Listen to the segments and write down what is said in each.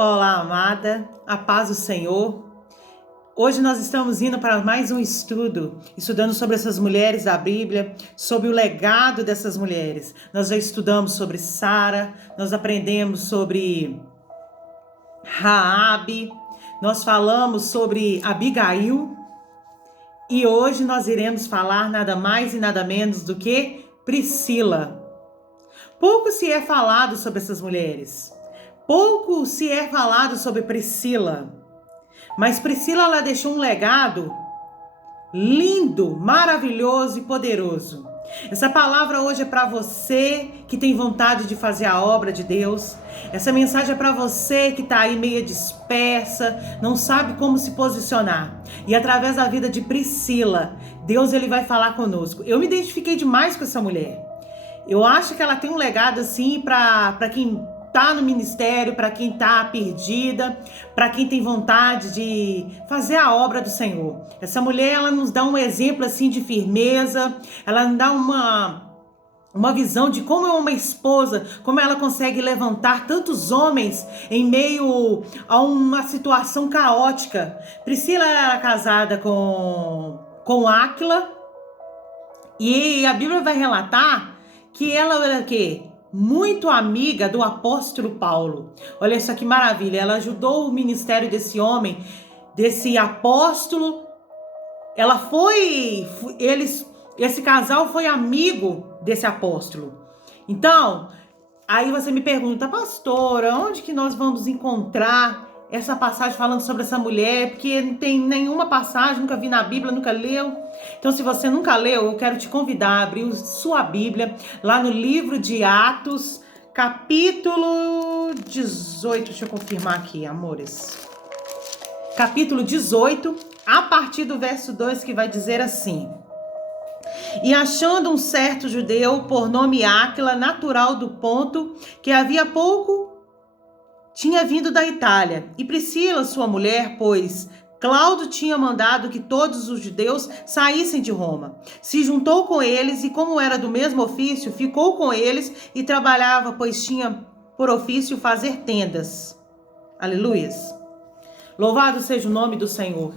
Olá, amada, a paz do Senhor. Hoje nós estamos indo para mais um estudo, estudando sobre essas mulheres da Bíblia, sobre o legado dessas mulheres. Nós já estudamos sobre Sara, nós aprendemos sobre Raabe, nós falamos sobre Abigail e hoje nós iremos falar nada mais e nada menos do que Priscila. Pouco se é falado sobre essas mulheres. Pouco se é falado sobre Priscila, mas Priscila ela deixou um legado lindo, maravilhoso e poderoso. Essa palavra hoje é para você que tem vontade de fazer a obra de Deus. Essa mensagem é para você que está aí meio dispersa, não sabe como se posicionar. E através da vida de Priscila, Deus ele vai falar conosco. Eu me identifiquei demais com essa mulher. Eu acho que ela tem um legado assim para quem tá no ministério, para quem tá perdida, para quem tem vontade de fazer a obra do Senhor. Essa mulher, ela nos dá um exemplo assim de firmeza, ela nos dá uma visão de como é uma esposa, como ela consegue levantar tantos homens em meio a uma situação caótica. Priscila era casada com Áquila e a Bíblia vai relatar que ela era o quê? Muito amiga do apóstolo Paulo. Olha isso que maravilha, ela ajudou o ministério desse homem, desse apóstolo. Esse casal foi amigo desse apóstolo. Então, aí você me pergunta, pastora, onde que nós vamos encontrar essa passagem falando sobre essa mulher? Porque não tem nenhuma passagem, nunca vi na Bíblia, nunca leu. Então, se você nunca leu, eu quero te convidar a abrir sua Bíblia lá no livro de Atos, capítulo 18. Deixa eu confirmar aqui, amores. Capítulo 18, a partir do verso 2, que vai dizer assim: E achando um certo judeu, por nome Áquila, natural do Ponto, que havia pouco tinha vindo da Itália, e Priscila, sua mulher, pois Cláudio tinha mandado que todos os judeus saíssem de Roma. Se juntou com eles e, como era do mesmo ofício, ficou com eles e trabalhava, pois tinha por ofício fazer tendas. Aleluias. Louvado seja o nome do Senhor.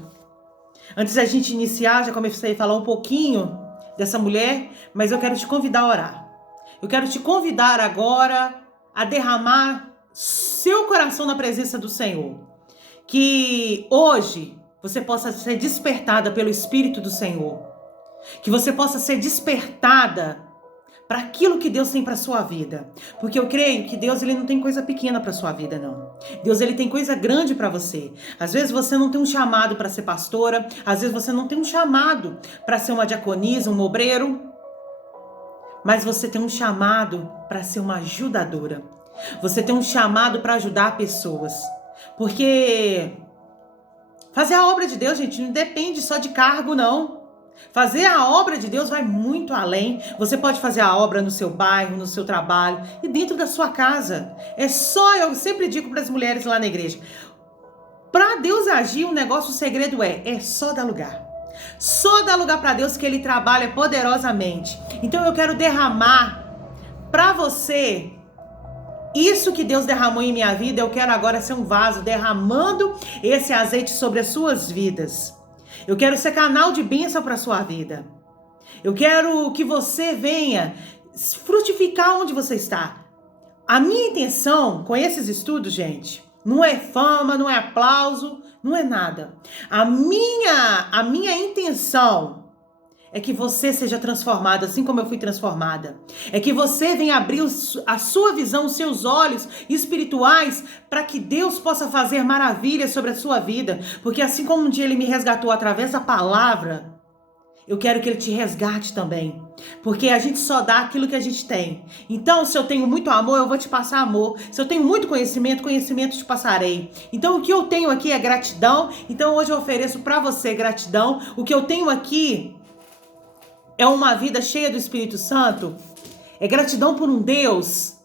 Antes da gente iniciar, já comecei a falar um pouquinho dessa mulher, mas eu quero te convidar a orar. Eu quero te convidar agora a derramar seu coração na presença do Senhor. Que hoje você possa ser despertada pelo Espírito do Senhor. Que você possa ser despertada para aquilo que Deus tem para sua vida. Porque eu creio que Deus ele não tem coisa pequena para sua vida, não. Deus ele tem coisa grande para você. Às vezes você não tem um chamado para ser pastora. Às vezes você não tem um chamado para ser uma diaconisa, um obreiro. Mas você tem um chamado para ser uma ajudadora. Você tem um chamado para ajudar pessoas. Porque fazer a obra de Deus, gente, não depende só de cargo, não. Fazer a obra de Deus vai muito além. Você pode fazer a obra no seu bairro, no seu trabalho e dentro da sua casa. Eu sempre digo para as mulheres lá na igreja, para Deus agir, o segredo é só dar lugar. Só dar lugar para Deus que Ele trabalha poderosamente. Então eu quero derramar para você isso que Deus derramou em minha vida. Eu quero agora ser um vaso derramando esse azeite sobre as suas vidas. Eu quero ser canal de bênção para a sua vida. Eu quero que você venha frutificar onde você está. A minha intenção com esses estudos, gente, não é fama, não é aplauso, não é nada. A minha intenção é que você seja transformada, assim como eu fui transformada. É que você venha abrir a sua visão, os seus olhos espirituais, para que Deus possa fazer maravilhas sobre a sua vida. Porque assim como um dia Ele me resgatou através da palavra, eu quero que Ele te resgate também. Porque a gente só dá aquilo que a gente tem. Então, se eu tenho muito amor, eu vou te passar amor. Se eu tenho muito conhecimento, conhecimento te passarei. Então, o que eu tenho aqui é gratidão. Então, hoje eu ofereço para você gratidão. O que eu tenho aqui é uma vida cheia do Espírito Santo. É gratidão por um Deus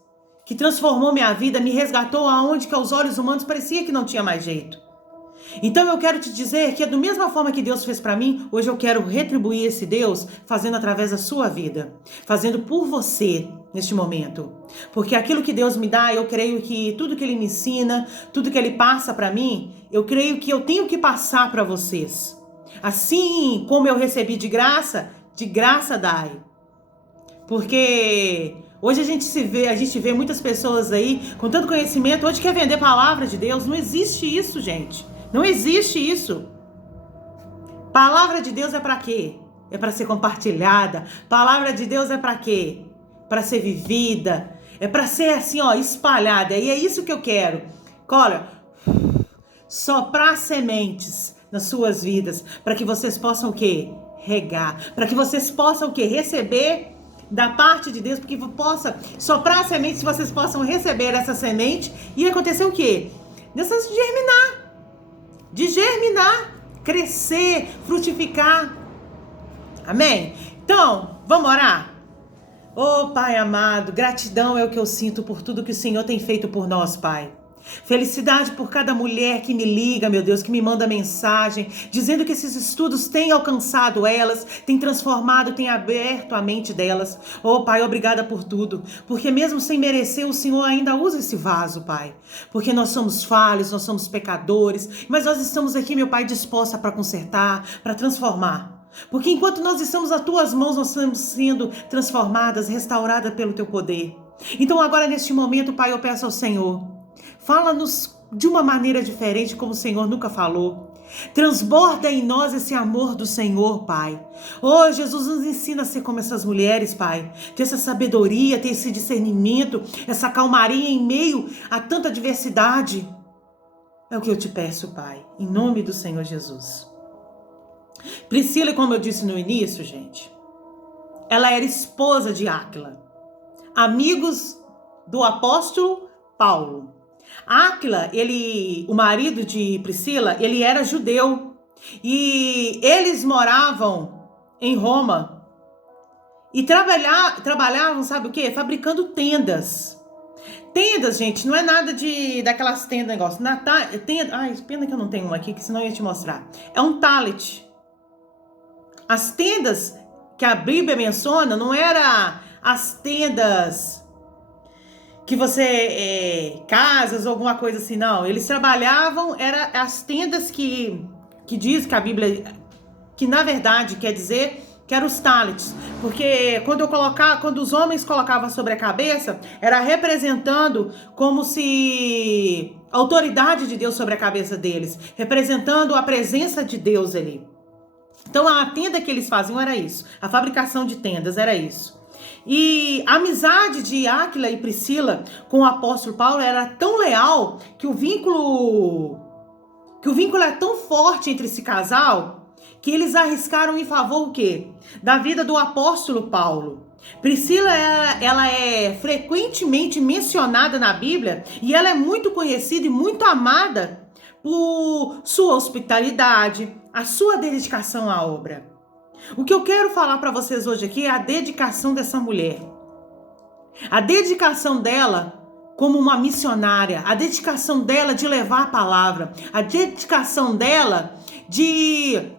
que transformou minha vida, me resgatou aonde que aos olhos humanos parecia que não tinha mais jeito. Então eu quero te dizer que da mesma forma que Deus fez para mim, hoje eu quero retribuir esse Deus fazendo através da sua vida, fazendo por você. neste momento. Porque aquilo que Deus me dá, eu creio que tudo que Ele me ensina, tudo que Ele passa para mim, eu creio que eu tenho que passar para vocês. Assim como eu recebi de graça dai. Porque hoje a gente vê muitas pessoas aí com tanto conhecimento, hoje quer vender a palavra de Deus. Não existe isso, gente. Não existe isso. Palavra de Deus é para quê? É para ser compartilhada. Palavra de Deus é para quê? Para ser vivida. É para ser assim, ó, espalhada. E é isso que eu quero. Olha, soprar sementes nas suas vidas, para que vocês possam o quê? Regar. Para que vocês possam o quê? Receber da parte de Deus, porque possa soprar sementes, vocês possam receber essa semente e acontecer o quê? De germinar, crescer, frutificar. Amém? Então, vamos orar? Oh, Pai amado, gratidão é o que eu sinto por tudo que o Senhor tem feito por nós, Pai. Felicidade por cada mulher que me liga, meu Deus, que me manda mensagem, dizendo que esses estudos têm alcançado elas, têm transformado, têm aberto a mente delas. Oh, Pai, obrigada por tudo, porque mesmo sem merecer, o Senhor ainda usa esse vaso, Pai. Porque nós somos falhos, nós somos pecadores, mas nós estamos aqui, meu Pai, disposta para consertar, para transformar. Porque enquanto nós estamos nas tuas mãos, nós estamos sendo transformadas, restauradas pelo teu poder. Então agora neste momento, Pai, eu peço ao Senhor, fala-nos de uma maneira diferente, como o Senhor nunca falou. Transborda em nós esse amor do Senhor, Pai. Oh, Jesus, nos ensina a ser como essas mulheres, Pai. Ter essa sabedoria, ter esse discernimento, essa calmaria em meio a tanta adversidade. É o que eu te peço, Pai, em nome do Senhor Jesus. Priscila, como eu disse no início, gente, ela era esposa de Áquila, amigos do apóstolo Paulo. Áquila, o marido de Priscila, ele era judeu e eles moravam em Roma e trabalhavam, sabe o quê? Fabricando tendas. Tendas, gente, não é nada daquelas tendas, negócio. Pena que eu não tenho uma aqui, que senão eu ia te mostrar. É um talet. As tendas que a Bíblia menciona não era as tendas que você casas ou alguma coisa assim, não. Eles trabalhavam, era as tendas que diz que a Bíblia, que na verdade quer dizer que eram os talents, porque quando os homens colocavam sobre a cabeça, era representando como se a autoridade de Deus sobre a cabeça deles, representando a presença de Deus ali. Então a tenda que eles faziam era isso, a fabricação de tendas era isso. E a amizade de Áquila e Priscila com o apóstolo Paulo era tão leal que o vínculo é tão forte entre esse casal que eles arriscaram em favor o quê? Da vida do apóstolo Paulo. Priscila, ela é frequentemente mencionada na Bíblia e ela é muito conhecida e muito amada por sua hospitalidade, a sua dedicação à obra. O que eu quero falar para vocês hoje aqui é a dedicação dessa mulher. A dedicação dela como uma missionária, a dedicação dela de levar a palavra, a dedicação dela de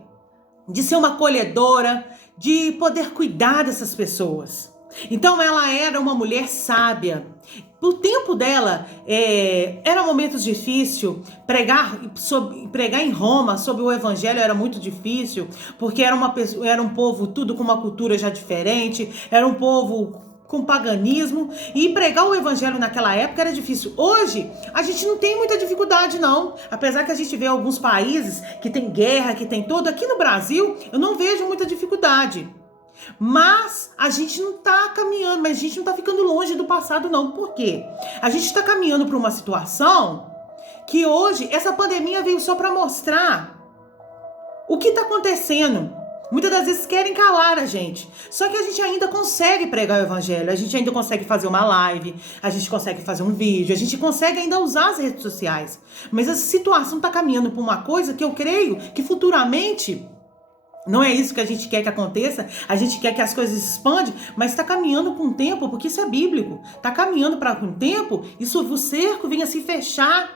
ser uma acolhedora, de poder cuidar dessas pessoas. Então ela era uma mulher sábia. O tempo dela era momentos difíceis. Pregar em Roma sobre o evangelho era muito difícil, porque era um povo tudo com uma cultura já diferente, era um povo com paganismo, e pregar o evangelho naquela época era difícil. Hoje, a gente não tem muita dificuldade, não. Apesar que a gente vê alguns países que tem guerra, que tem tudo. Aqui no Brasil, eu não vejo muita dificuldade. Mas a gente não tá caminhando, mas a gente não tá ficando longe do passado, não. Por quê? A gente tá caminhando para uma situação que hoje, essa pandemia veio só para mostrar o que tá acontecendo. Muitas das vezes querem calar a gente. Só que a gente ainda consegue pregar o evangelho, a gente ainda consegue fazer uma live, a gente consegue fazer um vídeo, a gente consegue ainda usar as redes sociais. Mas essa situação tá caminhando para uma coisa que eu creio que futuramente não é isso que a gente quer que aconteça, a gente quer que as coisas expandam, mas está caminhando com o tempo, porque isso é bíblico. Está caminhando para um tempo, isso o cerco venha se fechar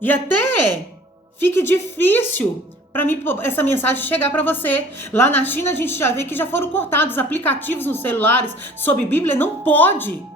e até fique difícil para mim essa mensagem chegar para você. Lá na China a gente já vê que já foram cortados aplicativos nos celulares sobre Bíblia, não pode.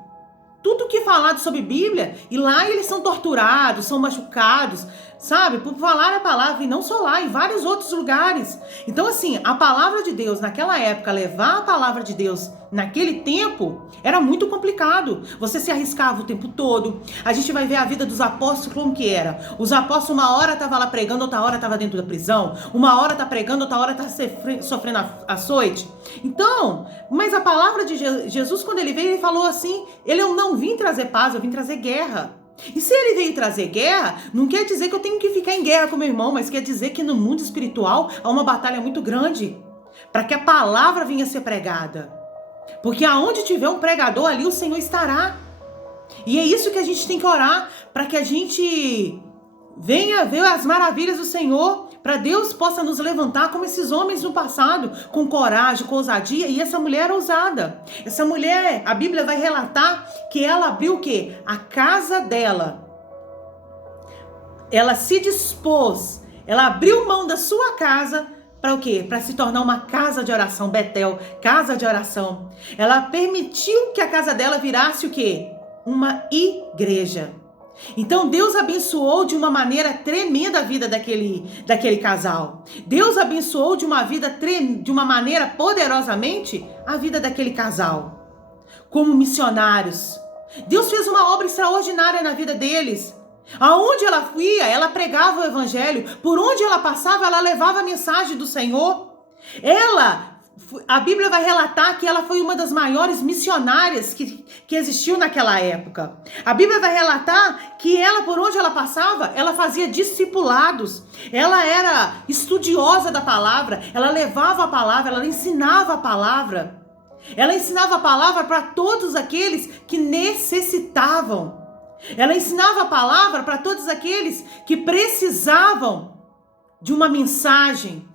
Tudo que é falado sobre Bíblia, e lá eles são torturados, são machucados, sabe? Por falar a palavra, e não só lá, em vários outros lugares. Então assim, a palavra de Deus naquela época, levar a palavra de Deus naquele tempo, era muito complicado. Você se arriscava o tempo todo. A gente vai ver a vida dos apóstolos como que era. Os apóstolos uma hora estavam lá pregando, outra hora estavam dentro da prisão. Uma hora tá pregando, outra hora tá sofrendo açoite. Então, mas a palavra de Jesus, quando ele veio, ele falou assim, eu não vim trazer paz, eu vim trazer guerra. E se ele veio trazer guerra, não quer dizer que eu tenho que ficar em guerra com meu irmão, mas quer dizer que no mundo espiritual há uma batalha muito grande para que a palavra venha a ser pregada. Porque aonde tiver um pregador, ali o Senhor estará. E é isso que a gente tem que orar, para que a gente venha ver as maravilhas do Senhor, para Deus possa nos levantar como esses homens no passado, com coragem, com ousadia. E essa mulher era ousada. Essa mulher, a Bíblia vai relatar que ela abriu o quê? A casa dela. Ela se dispôs, ela abriu mão da sua casa para o quê? Para se tornar uma casa de oração, Betel, casa de oração. Ela permitiu que a casa dela virasse o quê? Uma igreja. Então Deus abençoou de uma maneira tremenda a vida daquele casal. Deus abençoou de uma maneira poderosamente a vida daquele casal. Como missionários. Deus fez uma obra extraordinária na vida deles. Aonde ela ia, ela pregava o evangelho. Por onde ela passava, ela levava a mensagem do Senhor. A Bíblia vai relatar que ela foi uma das maiores missionárias que existiu naquela época. A Bíblia vai relatar que ela, por onde ela passava, ela fazia discipulados. Ela era estudiosa da palavra, ela levava a palavra, ela ensinava a palavra. Ela ensinava a palavra para todos aqueles que necessitavam. Ela ensinava a palavra para todos aqueles que precisavam de uma mensagem,